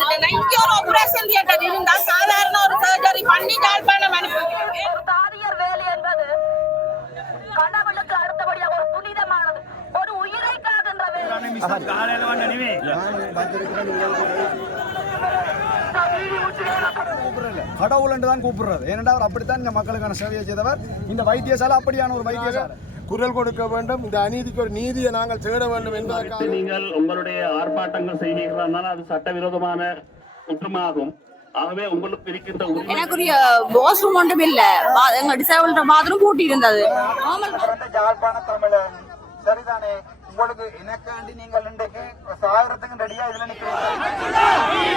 நடந்துட்டு நான் இங்க ஒரு ஆபரேஷன் தியேட்டர் இருந்தா சாதாரண ஒரு சர்ஜரி பண்ணி யாழ்ப்பாணம் ஒரு தாதியர் வேலை என்பது கடவுளுக்கு அடுத்தபடியாக ஒரு புனிதமானது. ஒரு உயிரை காக்கின்ற கடவுள் என்று தான் கூப்பிடுறது. ஏனென்றால் அவர் அப்படித்தான் இந்த மக்களுக்கான சேவையை செய்தவர். இந்த வைத்தியசாலை அப்படியான ஒரு வைத்தியசாலை. குரல் கொடுக்க வேண்டும் இந்த அநீதிக்கு ஒரு நீதியை நாங்கள் தேட வேண்டும் என்பதற்காக நீங்கள் உங்களுடைய ஆர்ப்பாட்டங்கள் செய்வீர்களானால் அது சட்டவிரோதமான குற்றமாகும் ஆகவே உங்களுக்கு இருக்கின்ற எனக்குரிய வாஷ்ரூம் ஒன்றும் இல்ல எங்க டிசேபிள்ன்ற பாத்ரூம் பூட்டி இருந்தது ஜாழ்ப்பாண தமிழன் சரிதானே உங்களுக்கு எனக்காண்டி நீங்கள் இன்றைக்கு சாகரத்துக்கு ரெடியா இதுல நிக்கிறீங்க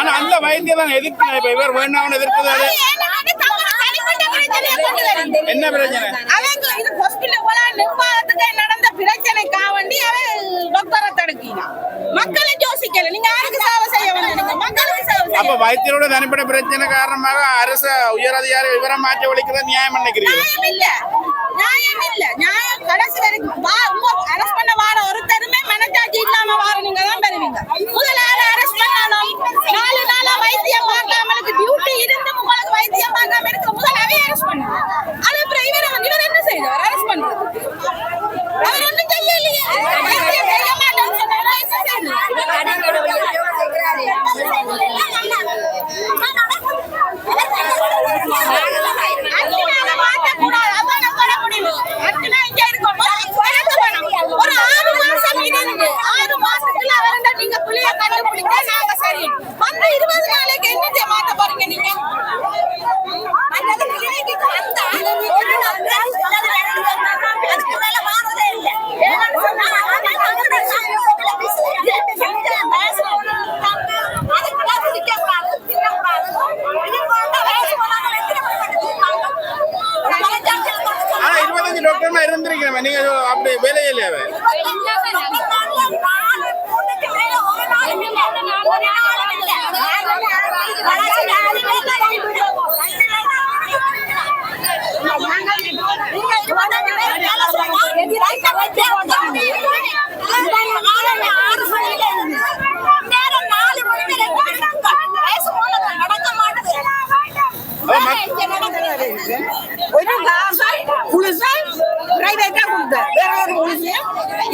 ஆனா அந்த வைத்தியம் தான் எதிர்ப்பு. இப்ப இவர் வேண்டாம் எதிர்க்குது அது ஏன்னா தங்களோட தனிப்பட்ட பிரச்சனையை கொண்டு வருது என்ன பிரச்சனை? அவங்க இது ஹாஸ்பிட்டல் போல நிர்வாகத்துக்கு நடந்த பிரச்சனைக்காக வேண்டி அவன் டாக்டரை தடுக்கினான் மக்களை யோசிக்கல நீங்க யாருக்கு சேவை செய்ய வந்தீங்க? மக்களுக்கு சேவை அப்ப வைத்தியரோட தனிப்பட்ட பிரச்சனை காரணமாக அரசு உயர் அதிகாரி விவரம் மாற்றி ஒழிக்கிறது நியாயம் நினைக்கிறீங்க நியாயம் இல்ல. பண்றது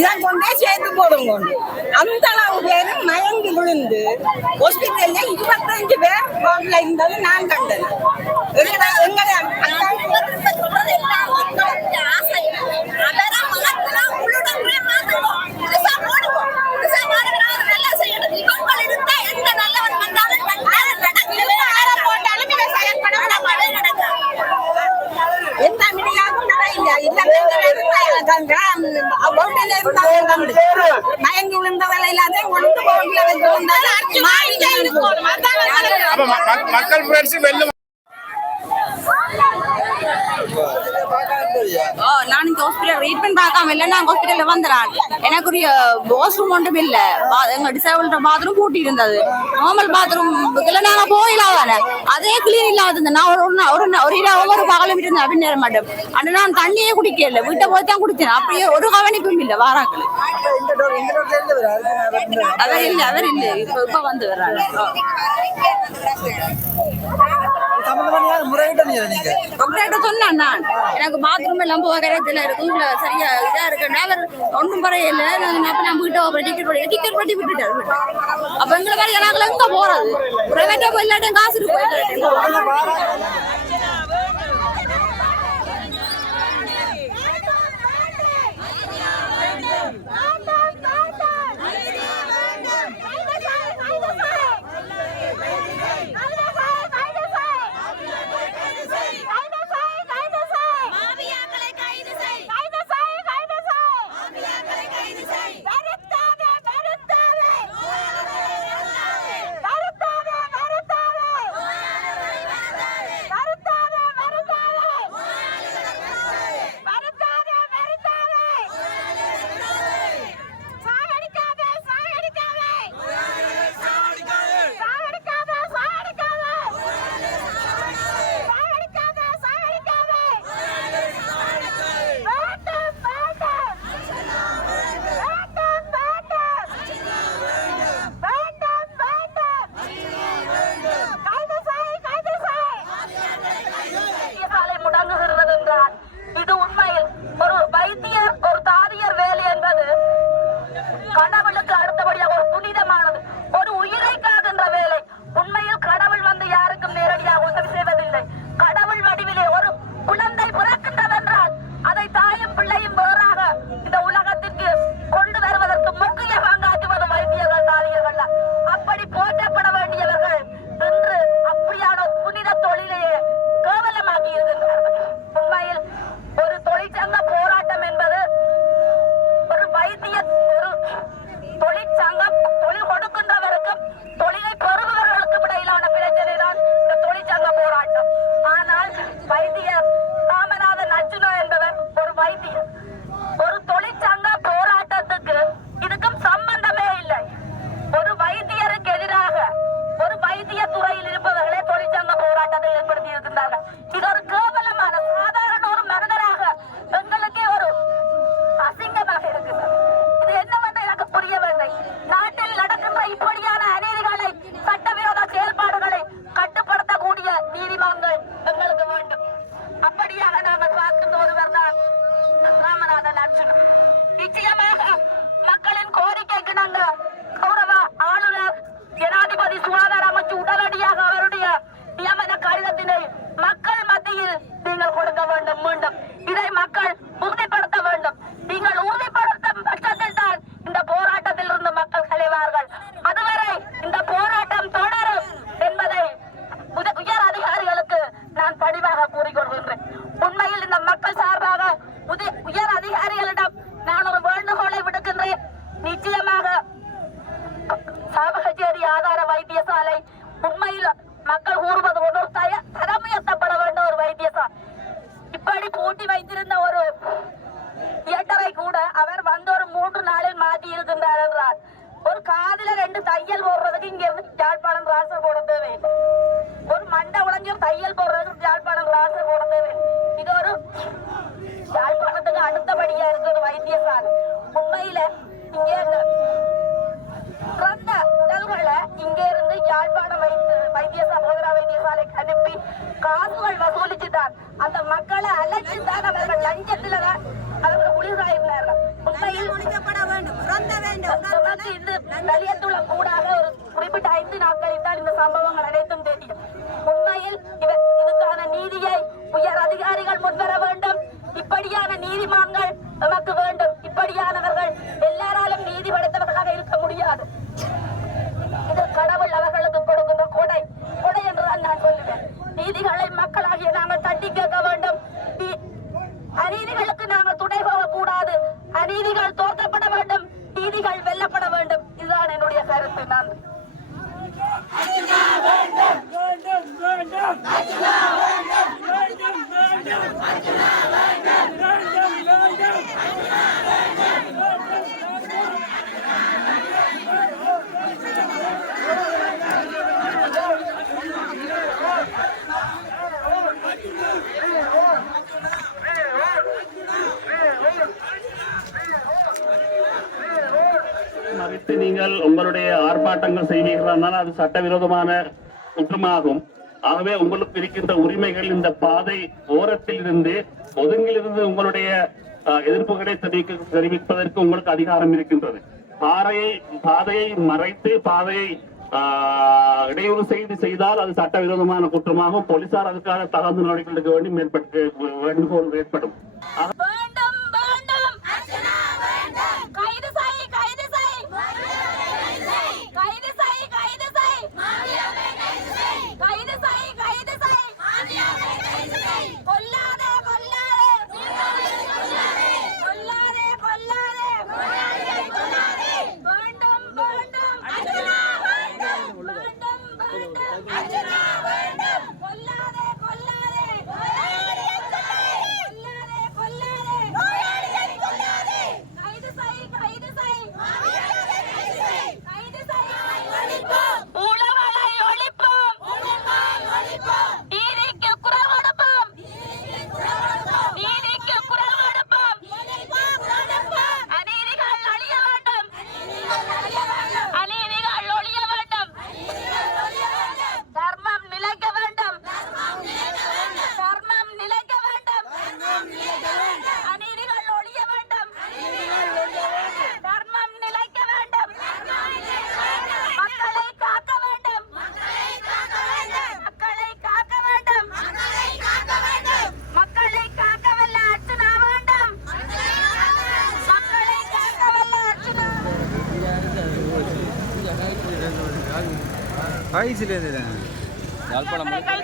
இதான் கொண்டே சேர்த்து போடும் கொண்டு. அந்த அளவு பேரும் மயங்கி விழுந்து. ஹாஸ்பிட்டல்ல இருபத்தஞ்சு பேர் இருந்தது நான் கண்டேன் மக்கள் புரட்சி வெல்லும். நான் இந்த ஹாஸ்பிட்டல் ட்ரீட்மெண்ட் பார்க்காம இல்லை நாங்கள் ஹாஸ்பிட்டலில் வந்துறான் எனக்கு ஒரு வாஷ்ரூம் ஒன்றும் இல்லை. எங்கள் டிசேபிள்ட பாத்ரூம் பூட்டி இருந்தது பாத்ரூம் இதில் நாங்கள் போயிடலாம் அதே கிளியர் இல்லாத நான் ஒரு ஒரு ஒரு பகலும் இருந்தேன் அப்படின்னு நேரம் மாட்டேன். ஆனால் நான் தண்ணியே குடிக்கல வீட்டை போய் குடித்தேன். அப்படியே ஒரு கவனிப்பும் இல்லை. வாராக்கள். வந்து கம்ப்ளைண்ட் நீங்க கம்ப்ளைண்ட் எனக்கு பாத்ரூம் லம்பு போக கரத்துல சரியா இதா இருக்குன்னா அவர் ஒன்றும் பரையில நான் டிக்கெட் டிக்கெட் போட்டு விட்டுட்டாரு அப்ப எனக்கு போறது? காசு இருக்கு. உயர் அதிகாரிகள் முன்வர வேண்டும். இப்படியான நீதிமான்கள் நமக்கு வேண்டும். இப்படியானவர்கள் எல்லாராலும் நீதி படைத்தவர்களாக இருக்க முடியாது. இது கடவுள் அவர்களுக்கு கொடுக்கின்ற கொடை. கொடை என்றுதான் நான் சொல்லுவேன். நீதிகளை மக்களாகிய நாங்கள் தட்டி கேட்க வேண்டும். அநீதிகளுக்கு நாங்கள் துணை போகக்கூடாது. அநீதிகள் தோற்கப்பட வேண்டும். நீதிகள் வெல்லப்பட வேண்டும். இதுதான் என்னுடைய கருத்து. நான் வேண்டும். வேண்டும் வேண்டும். மறித்து நீங்கள் உங்களுடைய ஆர்ப்பாட்டங்கள் செய்வீர்களானால் அது சட்டவிரோதமான குற்றமாகும். ஆகவே உங்களுக்கு இருக்கின்ற உரிமைகள் இந்த பாதை ஓரத்தில் இருந்து ஒதுங்கிலிருந்து உங்களுடைய எதிர்ப்புகளை தெரிவிக்க தெரிவிப்பதற்கு உங்களுக்கு அதிகாரம் இருக்கின்றது. பாறையை பாதையை மறைத்து பாதையை ஆஹ், இடையூறு செய்து செய்தால் அது சட்டவிரோதமான குற்றமாகும். போலீசார் அதுக்கான தகுந்த நடவடிக்கை எடுக்க வேண்டி மேற்பட்டு வேண்டுகோள் ஏற்படும் வேண்டும் வேண்டும் கைது செய் கைது செய் கைது செய் கைது செய் கைது செய் கைது செய் கொல்லாதே கொல்லாதே கொல்லாதே கொல்லாதே வேண்டும் வேண்டும் வேண்டும் வேண்டும் கொல்லாதே கொல்லாதே கொல்லாதே கொல்லாதே கைது செய் கைது செய் கைது செய் உளவலை ஒழிப்போம் நீதிக்கு குரல் கொடுப்போம் நீதிக்கு குரல் கொடுப்போம் அநீதிகள் அழிய வேண்டும் அநீதிகள் ஒழிய வேண்டும் தர்மம் நிலைக்க வேண்டும் தர்மம் நிலைக்க வேண்டும் அநீதிகள் ஒழிய வேண்டும் தர்மம் நிலைக்க வேண்டும் மக்களை காக்க வேண்டும் மக்களை காக்க வேண்டும் மக்களை காக்க வல்ல அர்ச்சனா வேண்டும் மக்களை காக்க வல்ல அர்ச்சனா கைது தான் ஓய்வு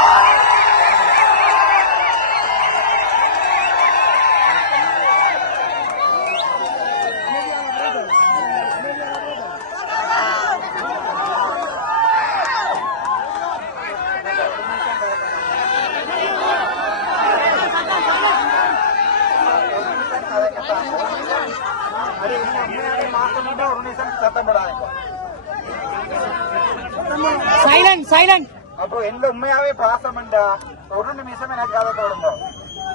அது நீங்க உண்மையாவே மாத்தணும்னா ஒரு நிமிஷம் சத்தம் போடாதீங்க அப்போ எந்த உண்மையாவே பாசம்டா ஒரு நிமிஷம் எனக்கு அதை தோடுங்க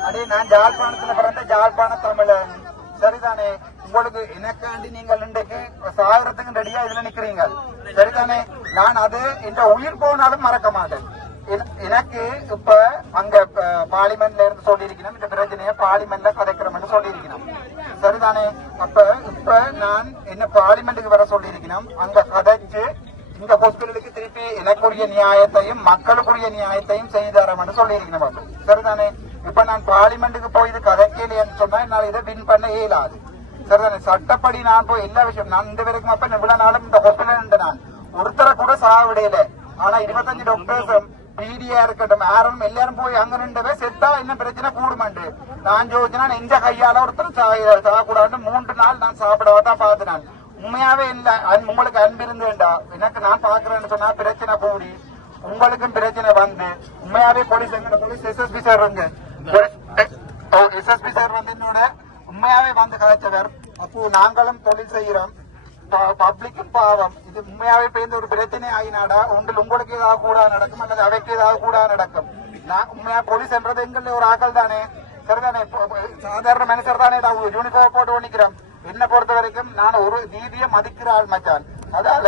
அடே நான் ஜாழ்ப்பாணத்துல பிறந்த ஜாழ்ப்பாண தமிழன். சரிதானே? உங்களுக்கு எனக்காண்டி நீங்கள் இன்றைக்கு சாகரத்துக்கு ரெடியா இதுல நிக்கிறீங்க சரிதானே? நான் அது என்ற உயிர் போனாலும் மறக்க மாட்டேன். என- எனக்கு இப்ப அங்க பார்லிமெண்ட்ல இருந்து சொல்லியிருக்கணும். இந்த பிரச்சனைய பார்லிமெண்ட்ல கதைக்கிறோம்னு சொல்லியிருக்கணும். சரிதானே? அப்ப இப்ப நான் என்ன பார்லிமெண்ட்டுக்கு வர சொல்லியிருக்கணும்? அங்க கதைச்சு இந்த ஹாஸ்பிட்டலுக்கு திருப்பி எனக்குரிய நியாயத்தையும் மக்களுக்குரிய நியாயத்தையும் செய்து தரேன்னு சொல்லியிருக்கணும் அப்ப. சரிதானே? இப்ப நான் பார்லிமெண்ட்டுக்கு போய் இது கதைக்கலைன்னு சொன்னா என்னால் இதை வின் பண்ண இயலாது. சரிதானே? சட்டப்படி நான் போய் எல்லா விஷயம் நான் இந்த வரைக்கும் அப்ப இவ்வளவு நாளும் இந்த ஹாஸ்பிட்டல் நான். ஒருத்தரை கூட சாவிடையில ஆனா இருபத்தஞ்சு டாக்டர்ஸும் பீடியா இருக்கட்டும் யாரும் எல்லாரும் போய் அங்க நின்றவே செத்தா என்ன பிரச்சனை? கூடுமாண்டு. நான் ஜோதினா நெஞ்ச கையால ஒருத்தர் சாகக்கூடாது மூன்று நாள் நான் சாப்பிடவாதான் தான் பார்த்து உண்மையாவே இல்ல அன்- உங்களுக்கு அன்பு இருந்துண்டா எனக்கு நான் பாக்குறேன்னு சொன்னா பிரச்சனை கூடி உங்களுக்கும் பிரச்சனை வந்து உண்மையாவே போலீஸ் எங்க போலீஸ் எஸ்எஸ்பி சார் வந்து எஸ்எஸ்பி சார் வந்து என்னோட உண்மையாவே வந்து கதைச்சவர் அப்போ நாங்களும் தொழில் செய்யறோம் பப்ளிக்கும் பாவம் இது உண்மையாவே பேர்ந்த ஒரு பிரச்சனை ஆகினாடா ஒன்றில் உங்களுக்கு ஏதாவது கூட நடக்கும் அல்லது அவைக்கு ஏதாவது கூட நடக்கும் நான் உண்மையா போலீஸ்ன்றது எங்கள ஒரு ஆக்கள் தானே சரிதானே இப்போ- சாதாரண மனுஷர் தானே யூனிஃபார்ம் போட்டு ஒண்ணிக்கிறோம் என்ன பொறுத்த வரைக்கும் நான் ஒரு நீதியை மதிக்கிற ஆள் மச்சான் அதால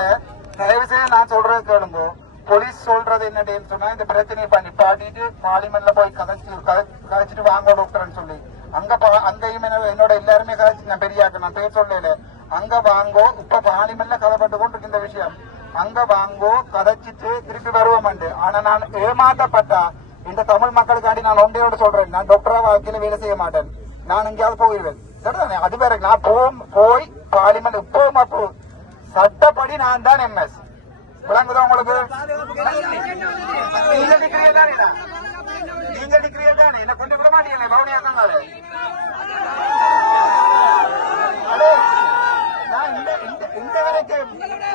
தயவு செய்து நான் சொல்றது கேளுங்க போலீஸ் சொல்றது என்னடேன்னு சொன்னா இந்த பிரச்சனையை பண்ணி பாட்டிட்டு பார்லிமெண்ட்ல போய் கதைச்சு கதை- கதைச்சிட்டு வாங்க டாக்டர்னு சொல்லி அங்க பா- அங்கேயும் என்ன- என்னோட எல்லாருமே கதைச்சு நான் பெரியாக்க நான் பேர் சொல்லல. அங்க வாங்கோ இப்ப பார்லிமெண்ட்ல கதைப்பட்டு கொண்டு இருக்கு இந்த விஷயம். அங்க வாங்கோ கதைச்சிட்டு திருப்பி வருவோம் ஆனா நான் ஏமாத்தப்பட்டா இந்த தமிழ் மக்களுக்காண்டி நான் ஒன்றையோட சொல்றேன். நான் டாக்டரா வாழ்க்கையில வேலை செய்ய மாட்டேன். நான் எங்கேயாவது போயிடுவேன் சரிதானே? அது வேற நான் போ போய் பார்லிமெண்ட் இப்போ அப்போ. சட்டப்படி நான் தான் எம்எஸ் விளங்குதா உங்களுக்கு? நீங்க டிகிரி தானே நீங்க என்ன கொண்டு விட மாட்டீங்களே பவுனியா தான் நான் இந்த இந்த இந்த வரைக்கும்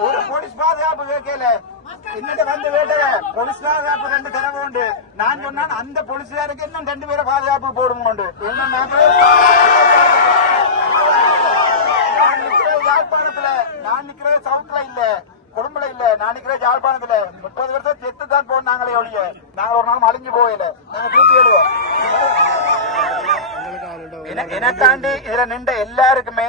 ஒரு போலீஸ் பாதுகாப்பு கேட்கல என்னட்ட வந்து வேட்டக போலீஸ் பாதுகாப்பு ரெண்டு தடவை உண்டு நான் சொன்னான் அந்த போலீஸ்காருக்கு இன்னும் ரெண்டு பேரை பாதுகாப்பு போடும் உண்டு நான் நிக்கிறது யாழ்ப்பாணத்துல நான் நிக்கிறது சவுத்ல இல்ல. குடும்பல இல்ல நான் நிக்கிறது யாழ்ப்பாணத்துல முப்பது வருஷம் செத்து தான் போனாங்களே ஒழிய நாங்க ஒரு நாள் அழிஞ்சு போயில நாங்க திருப்பி எழுவோம் என- எனக்காண்டி இதுல நின்ற எல்லாருக்குமே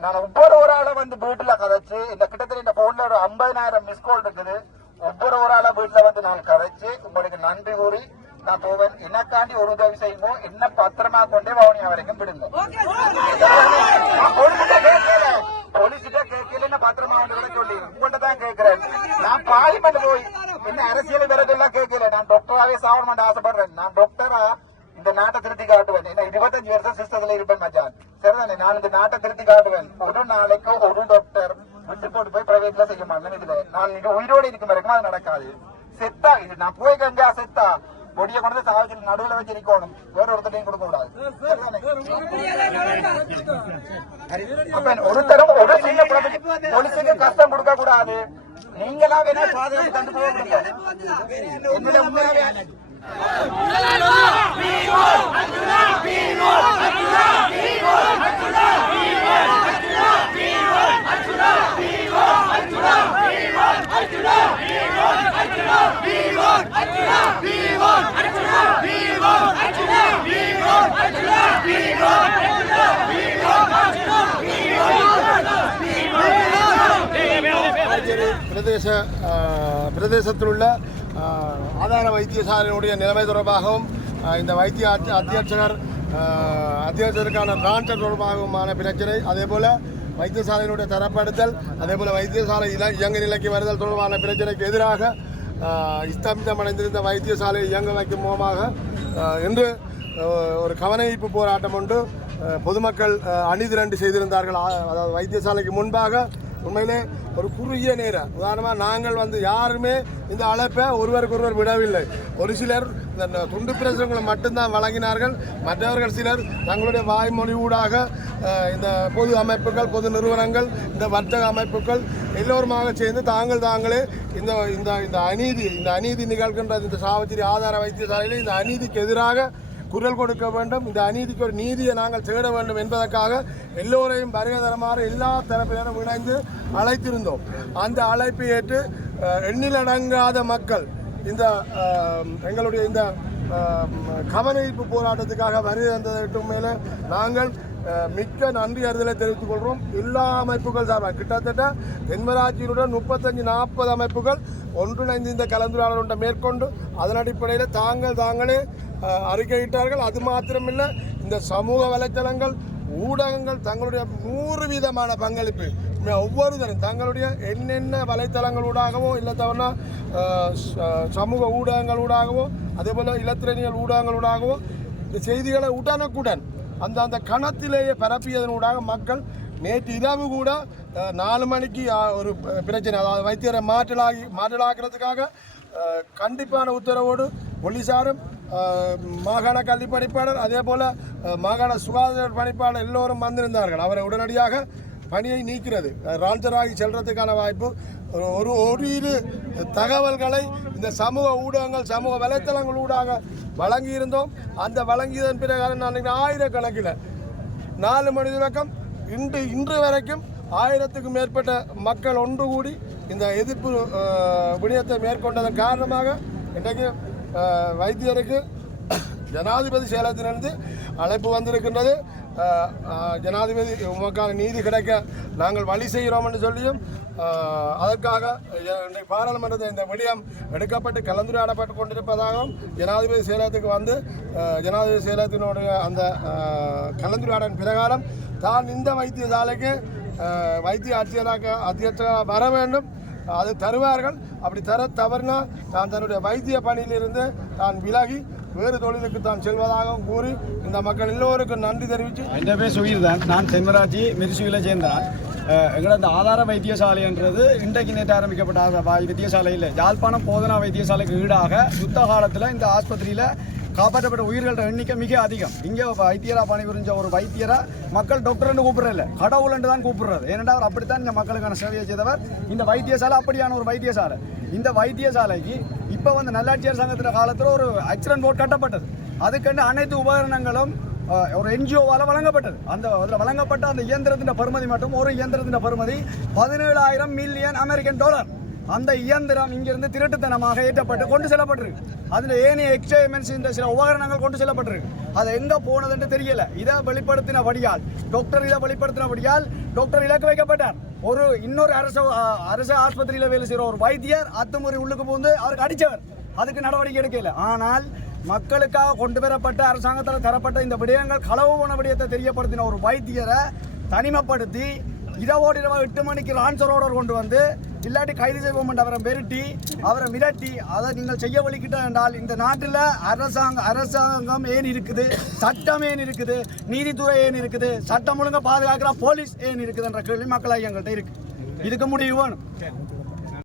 நான் ஒவ்வொரு ஒரு ஆளை வந்து வீட்டுல கதைச்சு இந்த கிட்டத்தட்ட இந்த போன்ல ஒரு ஐம்பதாயிரம் மிஸ் கால் இருக்குது. ஒவ்வொரு ஒரு ஆளை வீட்டுல வந்து நான் கதைச்சு உங்களுக்கு நன்றி கூறி நான் போவேன். எனக்காண்டி ஒரு உதவி செய்யுங்க என்ன பத்திரமா கொண்டே வவுனியா வரைக்கும் விடுங்க. போலீஸ்கிட்ட கேட்கல பத்திரமா கொண்டு விட உங்கள்கிட்ட தான் கேட்கிறேன் நான் பார்லிமெண்ட் போய் என்ன அரசியல் விரதெல்லாம் கேட்கல நான் டாக்டராவே சாவணும் ஆசைப்படுறேன் நான் டாக்டரா இந்த நாட்டை திருத்தி காட்டுவேன் என்ன இருபத்தஞ்சு வருஷம் சிஸ்டத்துல இருப்பேன் மச்சான் சரிதானே நான் இந்த நாட்டை திருத்தி காட்டுவேன் ஒரு நாளைக்கு ஒரு டாக்டர் விட்டு போட்டு போய் பிரைவேட்ல செய்ய மாட்டேன் இதுல நான் இங்க உயிரோடு இருக்கும் வரைக்கும் அது நடக்காது செத்தா இது நான் போய் கஞ்சா செத்தா பொடியை கொண்டு சாவத்தில் நடுவுல வச்சு நிக்கணும் வேற ஒருத்தரையும் கொடுக்க கூடாது ஒருத்தரும் ஒரு சின்ன போலீஸுக்கு கஷ்டம் கொடுக்க கூடாது நீங்களா வேணா பாதுகாப்பு தந்து போக முடியாது பிரதேச பிரதேசத்தில் உள்ள ஆதார வைத்தியசாலையினுடைய நிலைமை தொடர்பாகவும் இந்த வைத்திய அத்தியட்சகர் அத்தியட்சருக்கான அத்தியட்சகருக்கான தொடர்பாகவுமான பிரச்சனை அதே போல் வைத்தியசாலையினுடைய தரப்படுத்தல் அதே போல் வைத்தியசாலை இல- இயங்க நிலைக்கு வருதல் தொடர்பான பிரச்சனைக்கு எதிராக ஆ, அடைந்திருந்த வைத்தியசாலையை இயங்க வைக்கும் மூலமாக இன்று ஒரு கவனஈர்ப்பு போராட்டம் ஒன்று பொதுமக்கள் ஆ, அணிதிரண்டு செய்திருந்தார்கள். அதாவது வைத்தியசாலைக்கு முன்பாக உண்மையிலே ஒரு குறுகிய நேரம். உதாரணமாக நாங்கள் வந்து யாருமே இந்த அழைப்பை ஒருவருக்கு ஒருவர் விடவில்லை. ஒரு சிலர் துண்டு பிரசுரங்களை மட்டும்தான் வழங்கினார்கள். மற்றவர்கள் சிலர் தங்களுடைய வாய்மொழி ஊடாக இந்த பொது அமைப்புகள் பொது நிறுவனங்கள் இந்த வர்த்தக அமைப்புகள் எல்லோருமாக சேர்ந்து தாங்கள் தாங்களே இந்த இந்த இந்த அநீதி இந்த அநீதி நிகழ்கின்ற இந்த சாவச்சேரி ஆதார வைத்தியசாலையில் இந்த அநீதிக்கு எதிராக குரல் கொடுக்க வேண்டும். இந்த அநீதிக்கு ஒரு நீதியை நாங்கள் தேட வேண்டும் என்பதற்காக எல்லோரையும் வருகை தருமாறு எல்லா தரப்பினரும் இணைந்து அழைத்திருந்தோம். அந்த அழைப்பை ஏற்று எண்ணிலடங்காத மக்கள் இந்த எங்களுடைய இந்த கவனிப்பு கவனஈர்ப்பு போராட்டத்துக்காக வருகை தந்ததற்கு மேலே நாங்கள் மிக்க நன்றி அறிதலை தெரிவித்துக் கொள்கிறோம். எல்லா அமைப்புகள் சார்பாக கிட்டத்தட்ட தென்மராட்சியினுடன் முப்பத்தஞ்சு நாற்பது அமைப்புகள் ஒன்றிணைந்து இந்த கலந்துரையாடல் மேற்கொண்டு அதன் அடிப்படையில் தாங்கள் தாங்களே அறிக்கையிட்டார்கள். அது மாத்திரமில்லை இந்த சமூக வலைத்தளங்கள் ஊடகங்கள் தங்களுடைய நூறு வீதமான பங்களிப்பு ஒவ்வொருத்தரும் தங்களுடைய என்னென்ன வலைத்தளங்களூடாகவோ இல்லை தவிர சமூக ஊடகங்களூடாகவோ அதே போல் இலத்திரனியல் ஊடகங்களூடாகவோ இந்த செய்திகளை உடனுக்குடன் அந்த அந்த கணத்திலேயே பரப்பியதனூடாக மக்கள் நேற்று இரவு கூட நாலு மணிக்கு ஒரு பிரச்சனை அதாவது வைத்தியரை மாற்றலாகி மாற்றலாக்கிறதுக்காக கண்டிப்பான உத்தரவோடு போலீசாரும் மாகாண கல்வி பணிப்பாளர் அதே போல் மாகாண சுகாதார பணிப்பாளர் எல்லோரும் வந்திருந்தார்கள். அவரை உடனடியாக பணியை நீக்கிறது. ராஞ்சராகி செல்றதுக்கான வாய்ப்பு ஒரு- ஒரு இரு தகவல்களை இந்த சமூக ஊடகங்கள் சமூக வலைத்தளங்கள் ஊடாக வழங்கியிருந்தோம். அந்த வழங்கியதன் பிரகாரம் நான் ஆயிரக்கணக்கில். நாலு மணி தொடக்கம் இன்று இன்று வரைக்கும் ஆயிரத்துக்கும் மேற்பட்ட மக்கள் ஒன்று கூடி இந்த எதிர்ப்பு விடயத்தை மேற்கொண்டதன் காரணமாக இன்றைக்கு வைத்தியருக்கு ஜனாதிபதி செயலகத்திலிருந்து அழைப்பு வந்திருக்கின்றது. ஜனாதிபதி உமக்கான நீதி கிடைக்க நாங்கள் வழி செய்கிறோம் என்று சொல்லியும் அதற்காக பாராளுமன்றத்தில் இந்த விடயம் எடுக்கப்பட்டு கலந்துரையாடப்பட்டு கொண்டிருப்பதாகவும் ஜனாதிபதி செயலகத்துக்கு வந்து ஜனாதிபதி செயலகத்தினுடைய அந்த கலந்துரையாடல் பிரகாரம் தான் இந்த வைத்தியசாலைக்கு வைத்திய அத்தியராக அத்தியட்சராக வர வேண்டும். அது தருவார்கள். அப்படி தர தவறுனா தான் தன்னுடைய வைத்திய பணியிலிருந்து தான் விலகி வேறு தொழிலுக்கு தான் செல்வதாகவும் கூறி இந்த மக்கள் எல்லோருக்கும் நன்றி தெரிவித்து என்ற பேர் சுகீர் தான் நான் தென்மராட்சி மிருசுவில சேர்ந்தேன் எங்களோட அந்த ஆதார வைத்தியசாலைன்றது இன்றைக்கு நேற்று ஆரம்பிக்கப்பட்ட வைத்தியசாலையில் யாழ்ப்பாணம் போதனா வைத்தியசாலைக்கு ஈடாக யுத்த காலத்தில் இந்த ஆஸ்பத்திரியில் காப்பாற்றப்பட்ட உயிர்களோட எண்ணிக்கை மிக அதிகம் இங்கே வைத்தியராக பணிபுரிஞ்ச ஒரு வைத்தியராக மக்கள் டாக்டர்னு கூப்பிடல கடவுள்னு தான் கூப்பிடுறது ஏனென்றால் அவர் அப்படித்தான் இந்த மக்களுக்கான சேவையை செய்தவர் இந்த வைத்தியசாலை அப்படியான ஒரு வைத்தியசாலை இந்த வைத்தியசாலைக்கு இப்போ வந்து நல்லாட்சி அரசாங்கத்தின் காலத்தில் ஒரு ஆக்சிடென்ட் போர்ட் கட்டப்பட்டது அதுக்கண்டு அனைத்து உபகரணங்களும் ஒரு என்ஜிஓவால் வழங்கப்பட்டது. அந்த அதில் வழங்கப்பட்ட அந்த இயந்திரத்தின் பருமதி மட்டும் ஒரு இயந்திரத்தின் பருமதி பதினேழாயிரம் மில்லியன் அமெரிக்கன் டாலர். அந்த இயந்திரம் இங்கிருந்து திருட்டுத்தனமாக ஏற்றப்பட்டு கொண்டு செல்லப்பட்டிருக்கு. அதில் ஏனைய எக்ஸ்பெரிமெண்ட்ஸ் இந்த சில உபகரணங்கள் கொண்டு செல்லப்பட்டிருக்கு. அது எங்கே போனதுன்னு தெரியல. இதை வெளிப்படுத்தினபடியால் டாக்டர் இதை வெளிப்படுத்தினபடியால் டாக்டர் இலக்கு வைக்கப்பட்டார். ஒரு இன்னொரு அரசு அரசு ஆஸ்பத்திரியில் வேலை செய்கிற ஒரு வைத்தியர் அத்துமுறை உள்ளுக்கு புகுந்து அவருக்கு அடித்தவர். அதுக்கு நடவடிக்கை எடுக்கல. ஆனால் மக்களுக்காக கொண்டு வரப்பட்ட அரசாங்கத்தால் தரப்பட்ட இந்த விடயங்கள் களவு போன விடயத்தை தெரியப்படுத்தின ஒரு வைத்தியரை தனிமைப்படுத்தி இரவோடு இரவு எட்டு மணிக்கு லான்சர் ஆர்டர் கொண்டு வந்து இல்லாட்டி கைது செய்வோம் என்று அவரை மிரட்டி அவரை மிரட்டி அதை நீங்கள் செய்ய வலிக்கிட்ட என்றால் இந்த நாட்டில் அரசாங்க அரசாங்கம் ஏன் இருக்குது? சட்டம் ஏன் இருக்குது? நீதித்துறை ஏன் இருக்குது? சட்டம் ஒழுங்காக பாதுகாக்கிற போலீஸ் ஏன் இருக்குதுன்ற கேள்வி மக்களாக எங்கள்கிட்ட இருக்கு. இதுக்கு முடிவு வேணும்.